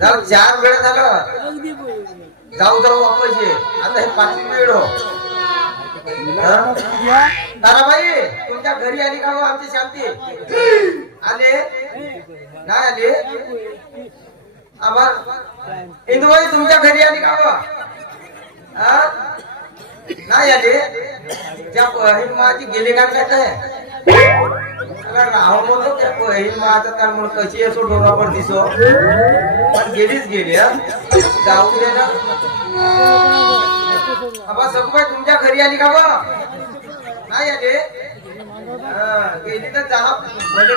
जाऊ चार वेळ झालं. जाऊ जाऊ वापस ये. आता हे पाचवी वेळ हो. ताराबाई तुमच्या घरी आली का हो आमची शांती? आले? नाही आले? आभार. इंदुबाई तुमच्या घरी आली का हो? ना नाही त्या पहिल माची गेले का काय काय अरे म्हणतो त्या पहिल माचा तर म्हणून कशी असो डोंगावर दिसो हो. पण गेलीच गेली जाऊ दे ना. आबा सगळं तुमच्या घरी आली का बा नाही आले गेली तर चहा भले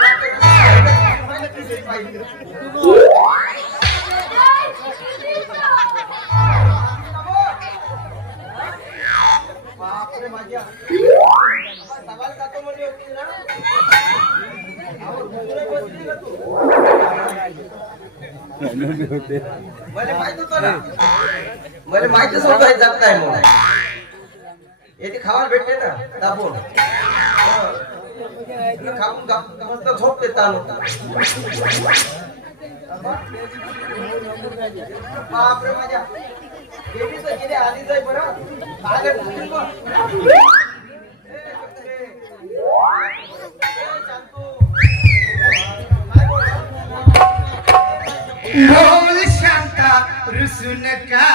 माझ्या. सवाल जातो म्हणजे होती ना? बसली ना तू. मला माहीत होत ना. मला माहितच जात नाही म्हणून. येथे खावायला भेटते ना दाबून. खाऊन दाब- मस्त झोप देत आलो बापरे माझ्या. गेली बरं आले बघ. ए, शांतू. काय बोलला? शांता रुसून का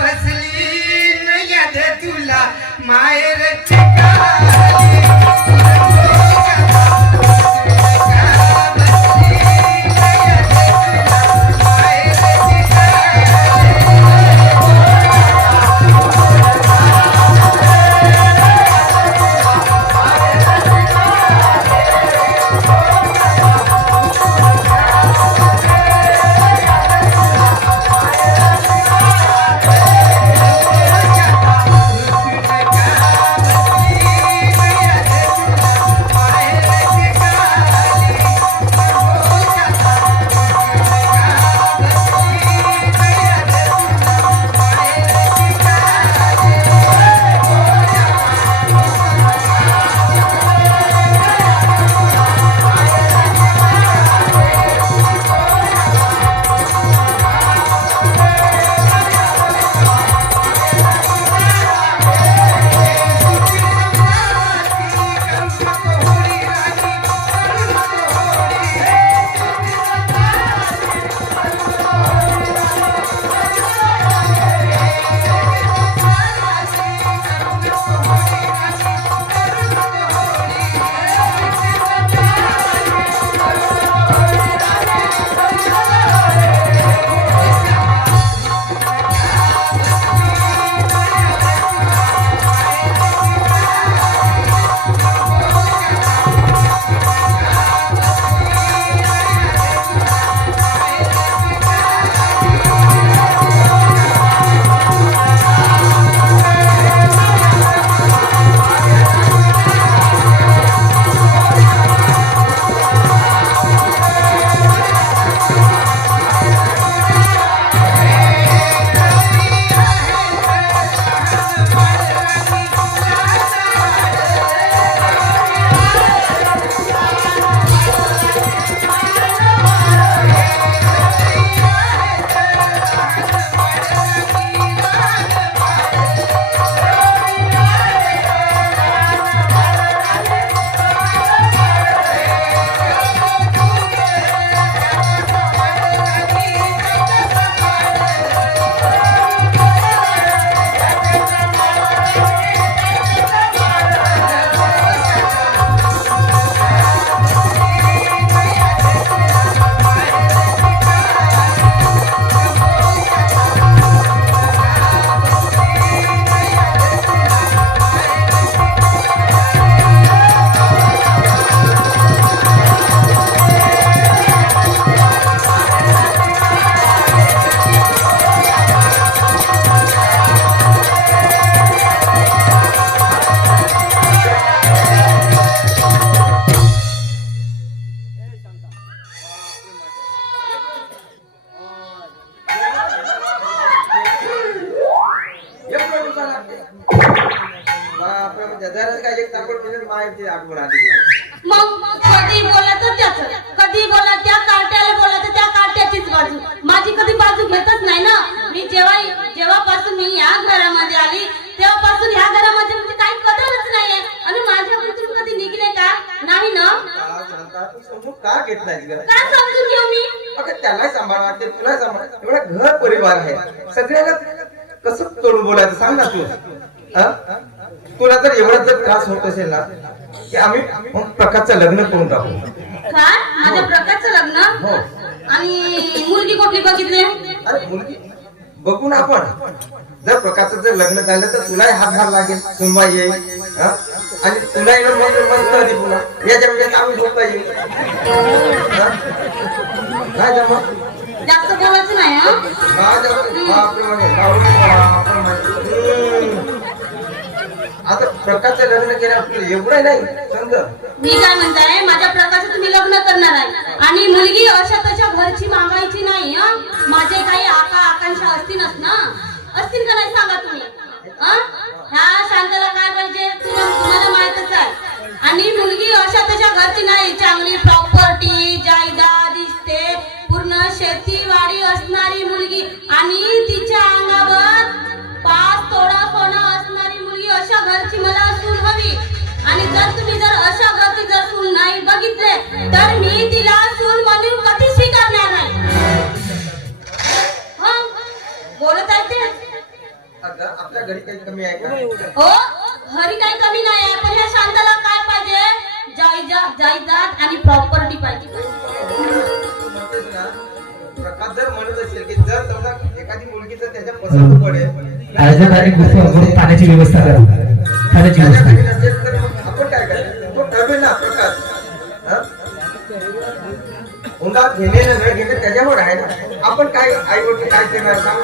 बसली न याद तुला मायर बापरे, म्हणजे जराच काय एक तापड म्हणजे माहिती मग कधी बोलायचं त्याच? कधी बोला त्या कार्ट्याला बोलायचं त्या कार्ट्याचीच बाजू. माझी कधी बाजू घेतच नाही ना. मी जेव्हा जेव्हापासून मी या घरामध्ये आली तेव्हापासून ह्या घरामध्ये म्हणजे काही कदरच नाहीये. आणि माझ्याकडून कधी निघले का? नाही ना? का घेत नाही गं? काय समजून घेऊ मी? अगं त्याला सांभाळ वाटते तुला सांभाळ. एवढा घर परिवार आहे. सगळ्याला कसं तोडून बोलायचं सांग ना तू? तुला जर एवढा जर त्रास होत असेल ना की आम्ही मग प्रकारचं लग्न करून टाकू. काय? माझ्या प्रकारचं लग्न? हो. आणि मुलगी कुठली बघितली? अरे मुलगी? बघू ना आपण. जर प्रकारचं जर लग्न झालं तर तुलाही हातभार लागेल. सुनबाई येईल हा? आणि तुलाही ना मग मस्त आली पुन्हा. याच्या वेळेस आम्ही झोपता येईल. हा? काय जमत जास्त बोलायचं नाही हा? बापरे प्रकाशचं लग्न केलं आपलं एवढं नाही समज मी काय म्हणताय माझ्या प्रकाशचं तुम्ही लग्न करणार आहे. आणि मुलगी अशा तशा अशा घरची जर सून नाही बघितले तर मी तिला सून म्हणून कधी स्वीकारणार नाही? बोलत आहे ते? अगं आपल्या घरी काही कमी आहे का? हो घरी काही कमी नाही आहे पण या शांताला काय पाहिजे? जायदाद जायदाद आणि प्रॉपर्टी पाहिजे. प्रकाश जर म्हणत असेल की जर समजा एखादी मुलगी जर त्याच्या पसंत पडेल पाण्याची व्यवस्था करा. पाण्याची व्यवस्था हुंडा घेणे ना घेणे त्याच्यावर आहे ना. आपण काय आई वडील काय देणार सांग.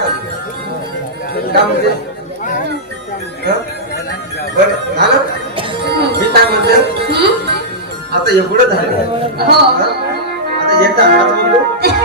ना काय म्हणते? हा? बरं झालं? मी काय म्हणते? आता एवढं झालं. हो? आता एकदा हात